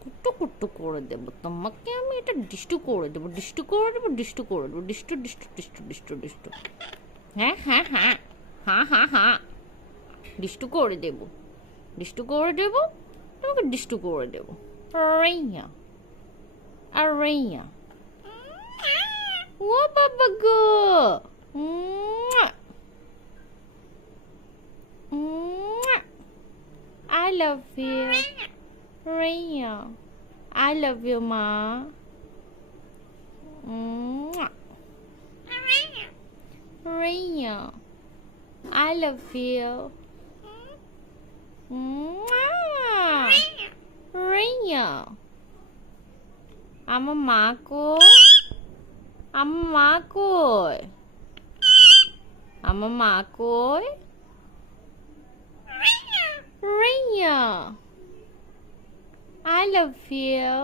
কুট্টু কুট্টু করে দেবো তোমাকে আমি, এটা ডিষ্টু করে দেবো, ডিষ্টু করে দেবো, ডিষ্টু করে দেবো, ডিষ্টু ডিষ্টু ডিষ্টু ডিষ্টু ডিষ্টু। হ্যাঁ হ্যাঁ হ্যাঁ, হ্যাঁ হ্যাঁ হ্যাঁ, ডিষ্টু করে দেবো, ডিষ্টু করে দেবো, তোমাকে ডিষ্টু করে দেবো। রাইয়া আর রাইয়া, ও বাবা গো, I love you, Raina. I love you, Ma. Raina, I love you. Raina, আমার মা কই? আমার মা কই? আমার মা কই? Raina, I love you.